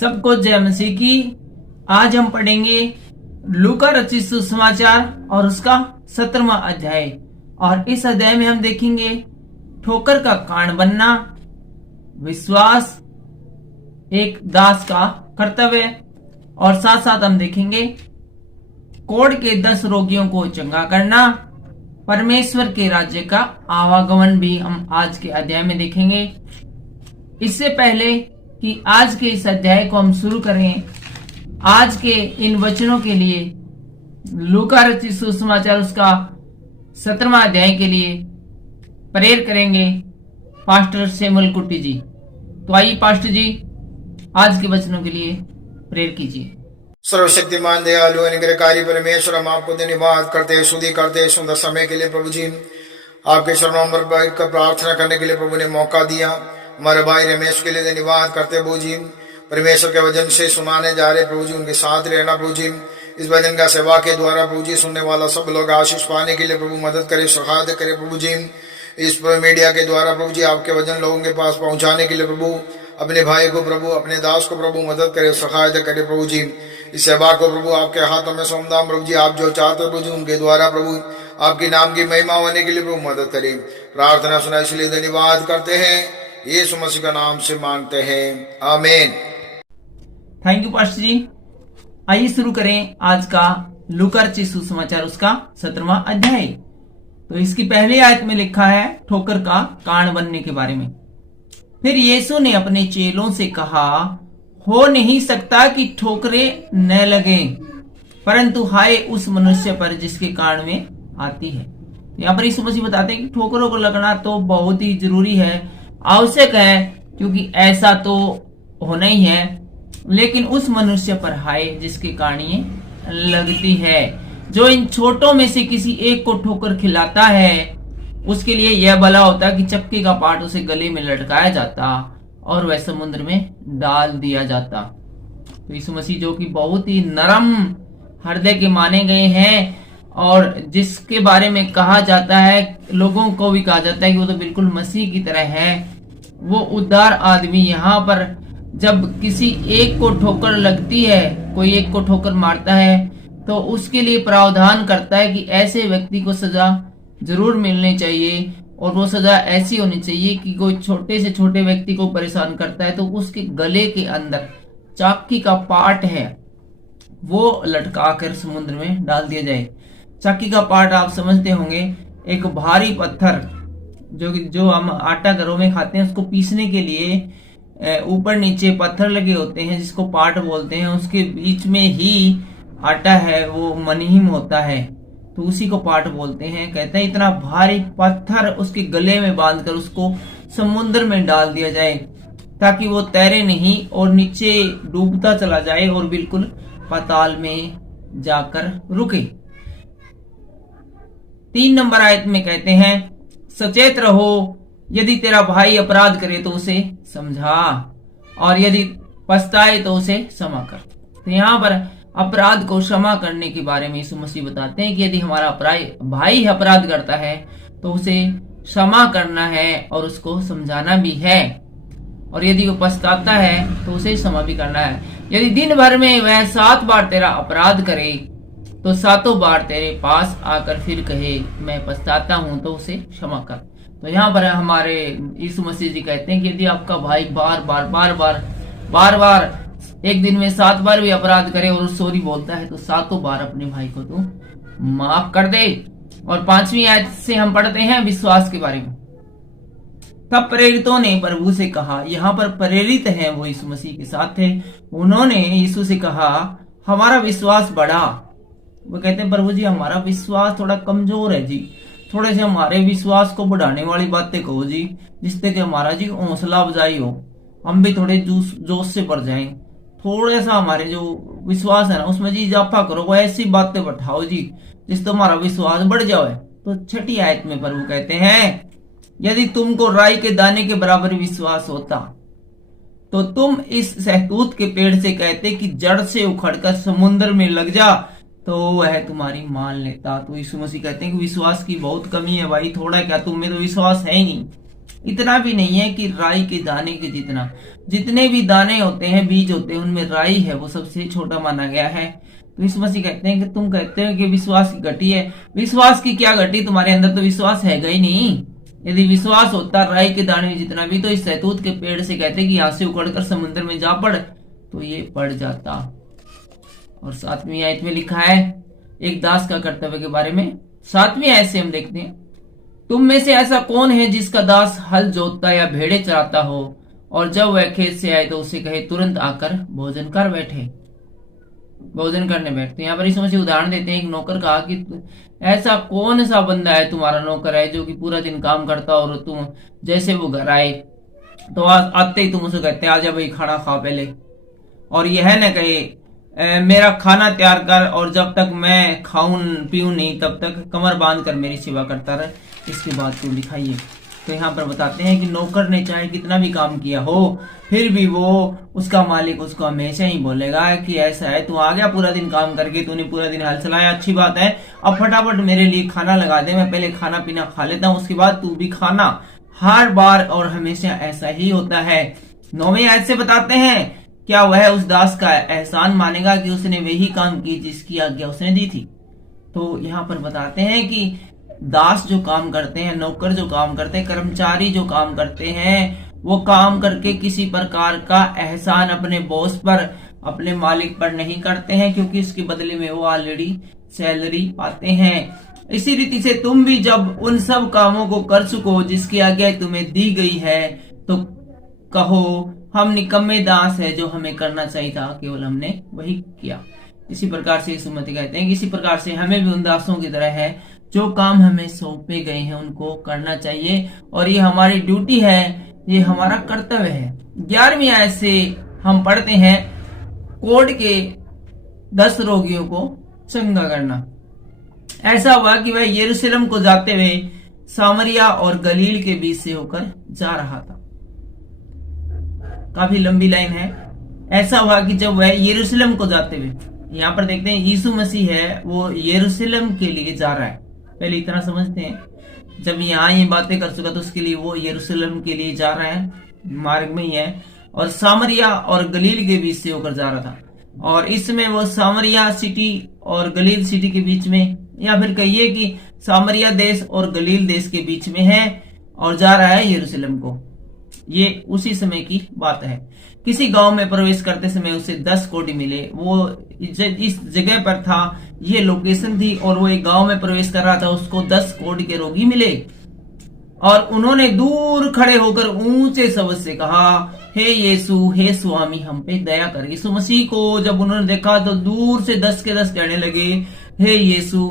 सबको जय मसीह की। आज हम पढ़ेंगे लूका रचित सुसमाचार और उसका 17वां अध्याय। और इस अध्याय में हम देखेंगे ठोकर का कारण बनना, विश्वास एक दास का कर्तव्य, और साथ साथ हम देखेंगे कोढ़ के 10 रोगियों को चंगा करना, परमेश्वर के राज्य का आवागमन भी हम आज के अध्याय में देखेंगे। इससे पहले कि आज के इस अध्याय को हम शुरू करें, आज के इन वचनों के लिए लूका रचित सुसमाचार उसका 17वां अध्याय के लिए प्रेयर करेंगे पास्टर सैमुअल कुट्टी जी। तो आइए पास्टर जी आज के वचनों के लिए प्रेयर कीजिए। सर्वशक्तिमान दयालु अनुग्रहकारी परमेश्वर, हम आपको धन्यवाद करते स्तुति करते सुंदर समय के लिए प्रभु जी। आपके चरणों पर बैठकर प्रार्थना करने के लिए प्रभु ने मौका दिया। हमारे भाई रमेश के लिए धन्यवाद करते प्रभु जी। परमेश्वर के वचन से सुनाने जा रहे प्रभु जी, उनके साथ रहना प्रभु जी। इस वचन का सेवा के द्वारा प्रभु जी सुनने वाला सब लोग आशीष पाने के लिए प्रभु मदद करे, सहायता करे प्रभु जी। इस मीडिया के द्वारा प्रभु जी आपके वचन लोगों के पास पहुंचाने के लिए प्रभु अपने भाई को प्रभु, अपने दास को प्रभु मदद करे, सहायता करे प्रभु जी। इस सेवा को प्रभु आपके हाथों में सौंपता प्रभु जी। आप जो चाहते प्रभु जी उनके द्वारा प्रभु आपके नाम की महिमा होने के लिए प्रभु मदद करें। प्रार्थना सुना इसलिए धन्यवाद करते हैं, यीशु मसीह का नाम से मांगते हैं, आमीन। थैंक यू पास्टर जी। आइए शुरू करें आज का लूका रचित सुसमाचार उसका 17वां अध्याय। तो इसकी पहली आयत में लिखा है ठोकर का कारण बनने के बारे में। फिर यीशु ने अपने चेलों से कहा, हो नहीं सकता कि ठोकरें न लगे, परंतु हाय उस मनुष्य पर जिसके कारण में आती है। यहाँ पर यीशु मसीह बताते हैं कि ठोकरों को लगना तो बहुत ही जरूरी है, आवश्यक है, क्योंकि ऐसा तो होना ही है। लेकिन उस मनुष्य पर हाय जिसके कारण ये लगती है। जो इन छोटों में से किसी एक को ठोकर खिलाता है, उसके लिए यह भला होता कि चक्की का पाट उसे गले में लटकाया जाता और वह समुद्र में डाल दिया जाता। तो यीशु मसीह जो कि बहुत ही नरम हृदय के माने गए हैं, और जिसके बारे में कहा जाता है, लोगों को भी कहा जाता है कि वो तो बिल्कुल मसीह की तरह है, वो उदार आदमी यहाँ पर जब किसी एक को ठोकर लगती है, कोई एक को ठोकर मारता है, तो उसके लिए प्रावधान करता है कि ऐसे व्यक्ति को सजा जरूर मिलनी चाहिए। और वो सजा ऐसी होनी चाहिए कि कोई छोटे से छोटे व्यक्ति को परेशान करता है तो उसके गले के अंदर चाकी का पाट है वो लटका कर समुद्र में डाल दिया जाए। चाकी का पाट आप समझते होंगे, एक भारी पत्थर जो हम आटा घरों में खाते हैं, उसको पीसने के लिए ऊपर नीचे पत्थर लगे होते हैं जिसको पाट बोलते हैं। उसके बीच में ही आटा है वो मनीम होता है, तो उसी को पाट बोलते हैं। कहते हैं इतना भारी पत्थर उसके गले में बांधकर उसको समुद्र में डाल दिया जाए ताकि वो तैरे नहीं और नीचे डूबता चला जाए और बिल्कुल पाताल में जाकर रुके। 3 नंबर आयत में कहते हैं, सचेत रहो, यदि तेरा भाई अपराध करे तो उसे समझा, और यदि पछताए तो उसे क्षमा कर। तो यहाँ पर अपराध को क्षमा करने के बारे में यीशु मसीह बताते हैं कि यदि हमारा भाई अपराध करता है तो उसे क्षमा करना है और उसको समझाना भी है, और यदि वो पछताता है तो उसे क्षमा भी करना है। यदि दिन भर में वह 7 बार तेरा अपराध करे तो 7 बार तेरे पास आकर फिर कहे मैं पछताता हूं तो उसे क्षमा कर। तो यहाँ पर हमारे यीशु मसीह जी कहते हैं कि यदि आपका भाई बार बार एक दिन में 7 बार भी अपराध करे और सॉरी बोलता है तो 7 बार अपने भाई को तू माफ कर दे। और 5वीं आयत से हम पढ़ते हैं विश्वास के बारे में। तब प्रेरितों ने प्रभु से कहा, यहाँ पर प्रेरित हैं वो यीशु मसीह के साथ थे, उन्होंने यीशु से कहा हमारा विश्वास बढ़ा। वो कहते हैं प्रभु जी हमारा विश्वास थोड़ा कमजोर है जी, थोड़े से हमारे विश्वास को बढ़ाने वाली बातें कहो जी, जिससे कि हमारा जी हौसला अफजाई हो, हम भी थोड़े जोश से बढ़ जाएं। थोड़ा सा हमारे जो विश्वास है ना उसमें जी इजाफा करो, वो ऐसी बातें बैठाओ जी जिससे हमारा विश्वास बढ़ जाए। तो 6ठी आयत में प्रभु कहते हैं, यदि तुमको राई के दाने के बराबर विश्वास होता तो तुम इस सहतूत के पेड़ से कहते कि जड़ से उखड़कर समुद्र में लग जा, तो वह तुम्हारी मान लेता। तो यीशु मसीह कहते हैं कि विश्वास की बहुत कमी है भाई, थोड़ा क्या, तुम में तो विश्वास है ही नहीं। इतना भी नहीं है कि राई के दाने के जितना। जितने भी दाने होते हैं, बीज होते हैं, उनमें राई है वो सबसे छोटा माना गया है। तो यीशु मसीह कहते हैं कि तुम कहते हो कि विश्वास की घटी है, विश्वास की क्या घटी, तुम्हारे अंदर तो विश्वास है ही नहीं। यदि विश्वास होता राई के दाने में जितना भी, तो इस सहतूत के पेड़ से कहते कि यहाँ से उखड़कर समुद्र में जा पड़, तो ये पड़ जाता। और 7वीं आयत में लिखा है एक दास का कर्तव्य के बारे में। 7वीं आयत से हम देखते हैं, तुम में से ऐसा कौन है जिसका दास हल जोतता या भेड़े चराता हो, और जब वह खेत से आए तो उसे कहे तुरंत आकर भोजन कर बैठे। भोजन करने बैठते। यहाँ पर इस मसीह उदाहरण देते हैं, एक नौकर कहा कि ऐसा कौन सा बंदा है तुम्हारा नौकर है जो कि पूरा दिन काम करता और तुम जैसे वो घर आए तो आते ही तुम उसे कहते आजा भाई खाना खा पहले, और यह न कहे मेरा खाना तैयार कर और जब तक मैं खाऊं पीऊं नहीं तब तक कमर बांध कर मेरी सेवा करता रहे, इसके बाद तुम दिखाइए। तो यहाँ पर बताते हैं कि नौकर ने चाहे कितना भी काम किया हो, फिर भी वो उसका मालिक उसको हमेशा ही बोलेगा कि ऐसा है, तू आ गया पूरा दिन काम करके, तूने पूरा दिन हल चलाया, अच्छी बात है, अब फटाफट मेरे लिए खाना लगा दे, मैं पहले खाना पीना खा लेता हूँ, उसके बाद तू भी खाना। हर बार और हमेशा ऐसा ही होता है। 9वीं आयत से बताते हैं, क्या वह उस दास का एहसान मानेगा कि उसने वही काम की जिसकी आज्ञा उसने दी थी। तो यहाँ पर बताते हैं कि दास जो काम करते हैं, नौकर जो काम करते हैं, कर्मचारी जो काम करते हैं, वो काम करके किसी प्रकार का एहसान अपने बॉस पर, अपने मालिक पर नहीं करते हैं, क्योंकि इसके बदले में वो ऑलरेडी सैलरी पाते हैं। इसी रीति से तुम भी जब उन सब कामों को कर चुको जिसकी आज्ञा तुम्हें दी गई है, तो कहो हम निकम्मे दास है, जो हमें करना चाहिए था केवल हमने वही किया। इसी प्रकार से यीशु मसीह कहते हैं कि इसी प्रकार से हमें भी उन दासों की तरह है, जो काम हमें सौंपे गए हैं उनको करना चाहिए, और ये हमारी ड्यूटी है, ये हमारा कर्तव्य है। 11वीं आयत से हम पढ़ते हैं, कोढ़ के 10 रोगियों को चंगा करना। ऐसा हुआ कि वह यरूशलेम को जाते हुए सामरिया और गलील के बीच से होकर जा रहा था। काफी लंबी लाइन है। ऐसा हुआ कि जब वह यरूशलेम को जाते हुए, यहाँ पर देखते हैं यीशु मसीह है वो यरूशलेम के लिए जा रहा है। पहले इतना समझते हैं, जब यहाँ ये बातें कर चुका तो उसके लिए वो यरूशलेम के लिए जा रहा है, मार्ग में ही है, और सामरिया और गलील के बीच से होकर जा रहा था। और इसमें वो सामरिया सिटी और गलील सिटी के बीच में, या फिर कहिए कि सामरिया देश और गलील देश के बीच में है और जा रहा है यरूशलेम को। ये उसी समय की बात है। किसी गांव में प्रवेश करते समय उसे 10 कोढ़ी मिले। वो इस जगह पर था, ये लोकेशन थी, और वो एक गांव में प्रवेश कर रहा था, उसको 10 कोढ़ी के रोगी मिले। और उन्होंने दूर खड़े होकर ऊंचे शब्द से कहा, हे यीशु, हे स्वामी, हम पे दया कर। यीशु मसीह को जब उन्होंने देखा तो दूर से 10 के 10 कहने लगे, हे यीशु,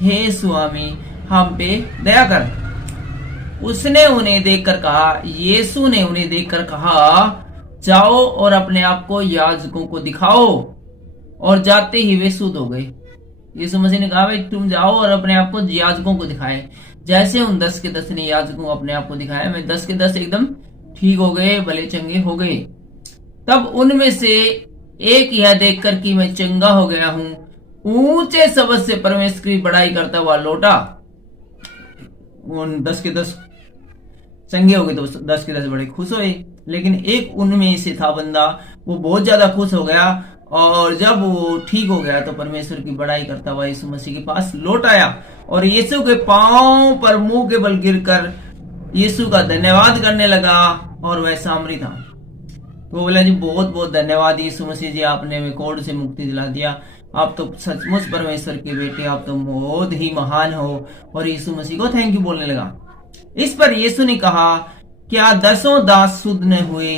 हे स्वामी, हम पे दया कर। उसने उन्हें देखकर कहा, यीशु ने उन्हें देखकर कहा, जाओ और अपने आप को याजकों को दिखाओ। और जाते ही वे शुद्ध हो गए। यीशु मसीह ने कहा, भाई तुम जाओ और अपने आप को याजकों को दिखाए। जैसे उन 10 के 10 ने याजकों को अपने आप को दिखाया, मैं 10 के 10 एकदम ठीक हो गए, भले चंगे हो गए। तब उनमें से एक यह देखकर कि मैं चंगा हो गया हूं, ऊंचे शब्द से परमेश्वर की बड़ाई करता हुआ लौटा। उन 10 के 10 चंगे हो गए तो 10 के 10 बड़े खुश हुए। लेकिन एक उनमें से था बंदा, वो बहुत ज्यादा खुश हो गया, और जब वो ठीक हो गया तो परमेश्वर की बड़ाई करता हुआ यीशु मसीह के पास लौट आया और यीशु के पांव पर मुंह के बल गिरकर यीशु का धन्यवाद करने लगा, और वह सामरी था। तो वो बोला, जी बहुत बहुत धन्यवाद यीशु मसीह जी, आपने हमें कोढ़ से मुक्ति दिला दिया, आप तो सचमुच परमेश्वर के बेटे, आप तो बहुत ही महान हो। और यीशु मसीह को थैंक यू बोलने लगा। इस पर यीशु ने कहा, क्या 10 दास शुद्ध न हुए,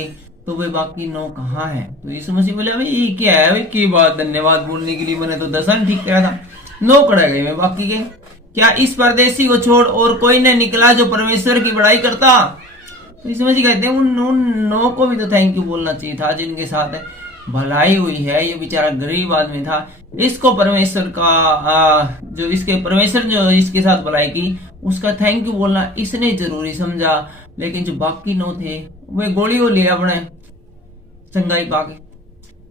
तो वे बाकी 9 कहाँ हैं? तो यीशु मसीह बोले, भाई ये क्या है, भाई की बात, धन्यवाद बोलने के लिए मैंने तो 10 ठीक करा था, 9 कड़ा गए, मैं बाकी के। क्या इस परदेसी को छोड़ और कोई न निकला जो परमेश्वर की बड़ाई करता? तो यीशु मसीह कहते हैं, उन 9 को भी तो थैंक यू बोलना चाहिए था, जिनके साथ भलाई हुई है। ये बेचारा गरीब आदमी था, इसको परमेश्वर का परमेश्वर जो इसके साथ भलाई की, उसका थैंक यू बोलना इसने जरूरी समझा। लेकिन जो बाकी 9 थे वे गोली को लिए अपने चंगाई पाके।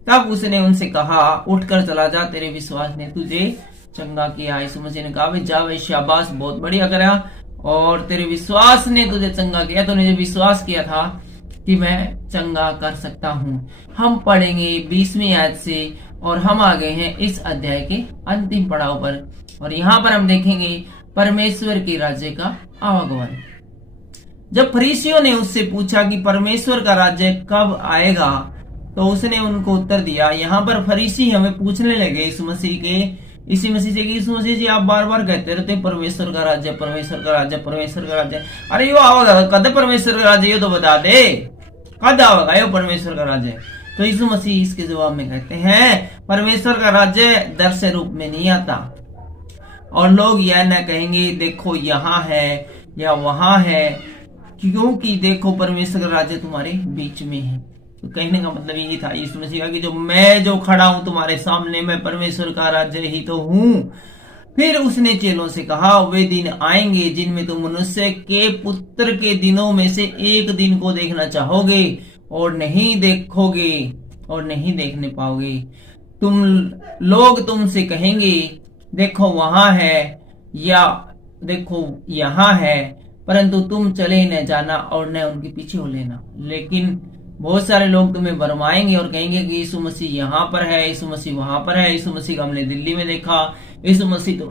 तब उसने उनसे कहा, उठकर चला जा, तेरे विश्वास ने तुझे चंगा किया। यीशु मसीह ने कहा, जा भाई शाबाश, बहुत बढ़िया करा, और तेरे विश्वास ने तुझे चंगा किया। तूने जो विश्वास किया था कि मैं चंगा कर सकता हूँ। हम पढ़ेंगे 20वीं आयत से और हम आ गए हैं इस अध्याय के अंतिम पड़ाव पर, और यहाँ पर हम देखेंगे परमेश्वर के राज्य का आवागमन। जब फरीसियों ने उससे पूछा कि परमेश्वर का राज्य कब आएगा, तो उसने उनको उत्तर दिया। यहाँ पर फरीसी हमें पूछने लगे इसी मसीह से कि यीशु मसीह जी, आप बार बार कहते रहते परमेश्वर का राज्य, परमेश्वर का राज्य, परमेश्वर का राज्य। अरे यो आवागा कद परमेश्वर का राज्य, ये तो बता दे, कद आवागा यो परमेश्वर का राज्य। तो यीशु मसीह इसके जवाब में कहते हैं, परमेश्वर का राज्य दर्शय रूप में नहीं आता, और लोग यह न कहेंगे देखो यहाँ है या वहां है, क्योंकि देखो परमेश्वर का राज्य तुम्हारे बीच में है। तो कहने का मतलब यही था यीशु मसीह का कि जो मैं जो खड़ा हूं तुम्हारे सामने, मैं परमेश्वर का राज्य ही तो हूं। फिर उसने चेलों से कहा, वे दिन आएंगे जिनमें तुम मनुष्य के पुत्र के दिनों में से एक दिन को देखना चाहोगे और नहीं देखोगे और नहीं देखने पाओगे। तुम लोग तुमसे कहेंगे देखो वहां है या देखो यहाँ है, परंतु तुम चले न जाना और न उनके पीछे हो लेना। लेकिन बहुत सारे लोग तुम्हें भरमाएंगे और कहेंगे कि यीशु मसीह यहाँ पर है, यीशु मसीह वहां पर है, यीशु मसीह का हमने दिल्ली में देखा, यीशु मसीह तो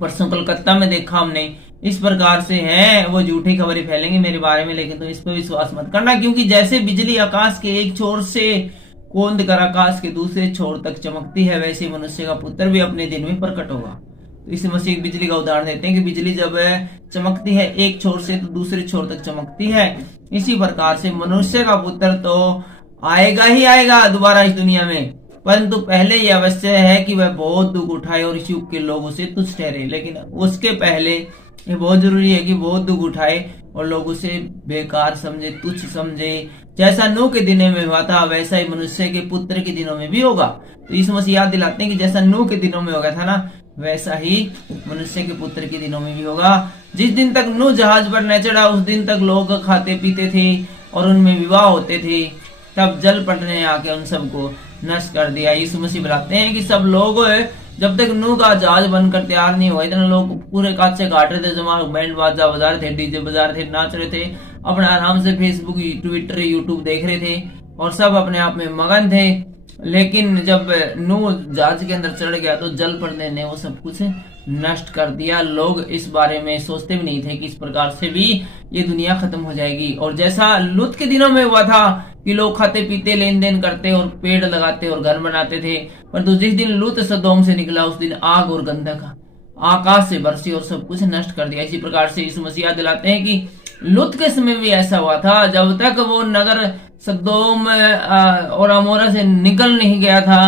परसों कलकत्ता में देखा हमने। इस प्रकार से है वो झूठी खबरें फैलेंगी मेरे बारे में, लेकिन तुम इस पर विश्वास मत करना, क्योंकि जैसे बिजली आकाश के एक छोर से कौंद कर आकाश के दूसरे छोर तक चमकती है, वैसे मनुष्य का पुत्र भी अपने दिन में प्रकट होगा। तो इस मसीह बिजली का उदाहरण देते हैं कि बिजली जब चमकती है एक छोर से तो दूसरे छोर तक चमकती है। इसी प्रकार से मनुष्य का पुत्र तो आएगा ही आएगा दोबारा इस दुनिया में, परंतु पहले यह अवश्य है कि वह बहुत दुख उठाए और इस युग के लोग उसे तुच्छ ठहरे। लेकिन उसके पहले ये बहुत जरूरी है कि बहुत दुख उठाए और लोग उसे बेकार समझे, तुच्छ समझे। जैसा नूह के दिनों में हुआ था वैसा ही मनुष्य के पुत्र के दिनों में भी होगा। तो यीशु मसीह याद दिलाते हैं कि जैसा नूह के दिनों में हो गया था ना, वैसा ही मनुष्य के पुत्र के दिनों में भी होगा। जिस दिन तक नूह जहाज पर न चढ़ा उस दिन तक लोग खाते पीते थे और उनमें विवाह होते थे, तब जल पड़ने आके उन सबको नष्ट कर दिया। यीशु मसीह बताते हैं कि सब लोग जब तक नूह का जहाज बनकर तैयार नहीं हुआ, इतने लोग पूरे काचे काट रहे थे, जमा बैंड बाजा बजा रहे थे, डीजे बजा रहे थे, नाच रहे थे, अपने आराम से फेसबुक, ट्विटर, यूट्यूब देख रहे थे और सब अपने आप में मगन थे। लेकिन जब नूह जहाज के अंदर चढ़ गया तो जल पड़ने ने वो सब कुछ नष्ट कर दिया। लोग इस बारे में सोचते भी नहीं थे कि इस प्रकार से भी ये दुनिया खत्म हो जाएगी। और जैसा लूत के दिनों में हुआ था कि लोग खाते पीते, लेन देन करते और पेड़ लगाते और घर बनाते थे, परंतु जिस दिन लूत सदोम से निकला उस दिन आग और गंधक आकाश से बरसी और सब कुछ नष्ट कर दिया। इसी प्रकार से यीशु मसीह दिलाते हैं कि लूत के समय भी ऐसा हुआ था। जब तक वो नगर सदोम और अमोरा से निकल नहीं गया था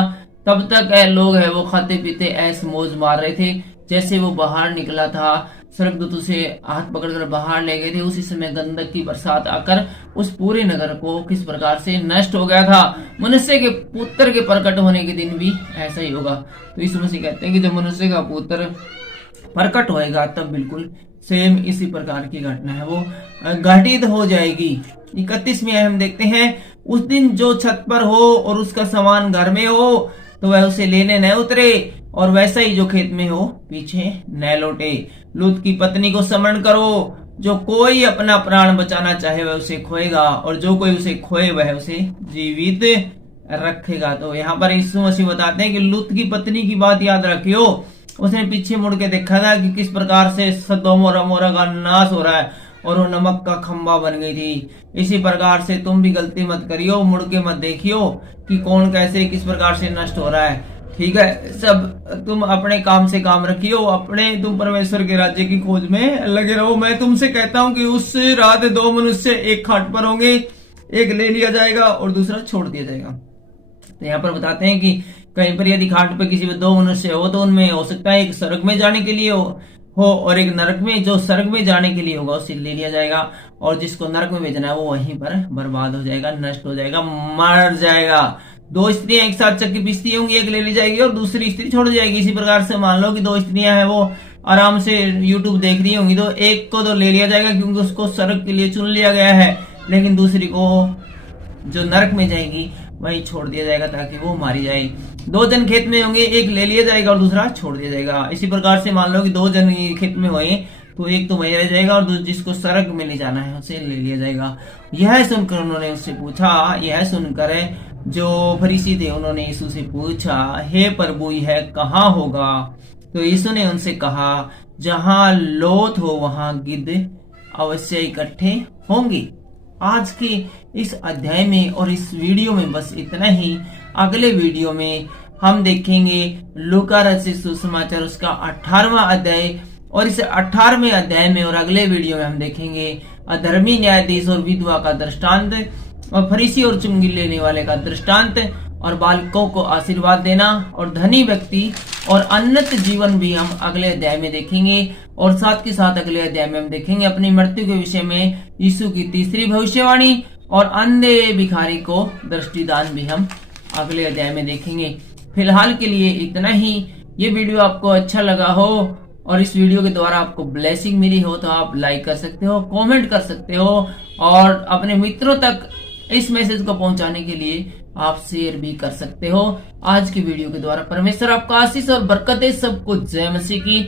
तब तक लोग है वो खाते पीते ऐस मौज मार रहे थे। जैसे वो बाहर निकला था, स्वर्गदूत उसे हाथ पकड़कर बाहर ले गए थे, उसी समय गंधक की बरसात आकर उस पूरे नगर को किस प्रकार से नष्ट हो गया था। मनुष्य के पुत्र के प्रकट होने के दिन भी ऐसा ही होगा। तो यीशु मसीह कहते हैं कि जब मनुष्य का पुत्र प्रकट होएगा तब बिल्कुल सेम इसी प्रकार की घटना है वो घटित हो जाएगी। 31वें हम देखते हैं, उस दिन जो छत पर हो और उसका सामान घर में हो तो वह उसे लेने न उतरे, और वैसा ही जो खेत में हो पीछे न लौटे। लूत की पत्नी को स्मरण करो, जो कोई अपना प्राण बचाना चाहे वह उसे खोएगा, और जो कोई उसे खोए वह उसे जीवित रखेगा। तो यहाँ पर यीशु मसीह बताते हैं कि लूत की पत्नी की बात याद रखियो। उसने पीछे मुड़ के देखा था कि किस प्रकार से सदोम और अमोरा का नाश हो रहा है और वो नमक का खंबा बन गई थी। इसी प्रकार से तुम भी गलती मत करियो, मुड़ के मत देखियो कि कौन कैसे किस प्रकार से नष्ट हो रहा है। ठीक है, सब तुम अपने काम से काम रखियो, अपने तुम परमेश्वर के राज्य की खोज में लगे रहो। मैं तुमसे कहता हूं कि उस रात दो मनुष्य एक खाट पर होंगे, एक ले लिया जाएगा और दूसरा छोड़ दिया जाएगा। तो यहाँ पर बताते हैं कि कहीं पर यदि खाट पर किसी में दो मनुष्य हो तो उनमें हो सकता है एक स्वर्ग में जाने के लिए हो और एक नरक में। जो स्वर्ग में जाने के लिए होगा उसे ले लिया जाएगा, और जिसको नरक में भेजना है वो वहीं पर बर्बाद हो जाएगा, नष्ट हो जाएगा, मर जाएगा। दो स्त्रियां एक साथ चक्की पीसती होंगी, एक ले ली जाएगी और दूसरी स्त्री छोड़ जाएगी। इसी प्रकार से मान लो कि दो स्त्रियां हैं वो आराम से यूट्यूब देख रही होंगी, तो एक को तो ले लिया जाएगा क्योंकि उसको स्वर्ग के लिए चुन लिया गया है, लेकिन दूसरी को जो नरक में जाएगी वहीं छोड़ दिया जाएगा ताकि वो मारी जाए। दो जन खेत में होंगे, एक ले लिया जाएगा और दूसरा छोड़ दिया जाएगा। इसी प्रकार से मान लो कि दो जन खेत में हुए तो एक तो वही रह जाएगा और जिसको स्वर्ग में ले जाना है उसे ले लिया जाएगा। यह सुनकर उन्होंने उससे पूछा, यह सुनकर जो फरीसी थे उन्होंने यीशु से पूछा, हे प्रभु यह कहाँ होगा? तो यीशु ने उनसे कहा, जहां लोथ हो वहां गिद्ध अवश्य इकट्ठे होंगे। आज के इस अध्याय में और इस वीडियो में बस इतना ही। अगले वीडियो में हम देखेंगे लूका रचित सुसमाचार उसका 18वां अध्याय, और इस 18वें अध्याय में और अगले वीडियो में हम देखेंगे अधर्मी न्यायाधीश और विधवा का दृष्टांत, और फरीसी और चुंगी लेने वाले का दृष्टांत, और बालकों को आशीर्वाद देना, और धनी व्यक्ति और अनंत जीवन भी हम अगले अध्याय में देखेंगे। और साथ के साथ अगले अध्याय में हम देखेंगे अपनी मृत्यु के विषय में यीशु की तीसरी भविष्यवाणी, और अंधे भिखारी को दृष्टिदान भी हम अगले अध्याय में देखेंगे। फिलहाल के लिए इतना ही। ये वीडियो आपको अच्छा लगा हो और इस वीडियो के द्वारा आपको ब्लेसिंग मिली हो तो आप लाइक कर सकते हो, कमेंट कर सकते हो, और अपने मित्रों तक इस मैसेज को पहुंचाने के लिए आप शेयर भी कर सकते हो। आज की वीडियो के द्वारा परमेश्वर आपका आशीष और बरकत दे। सबको जय मसीह की।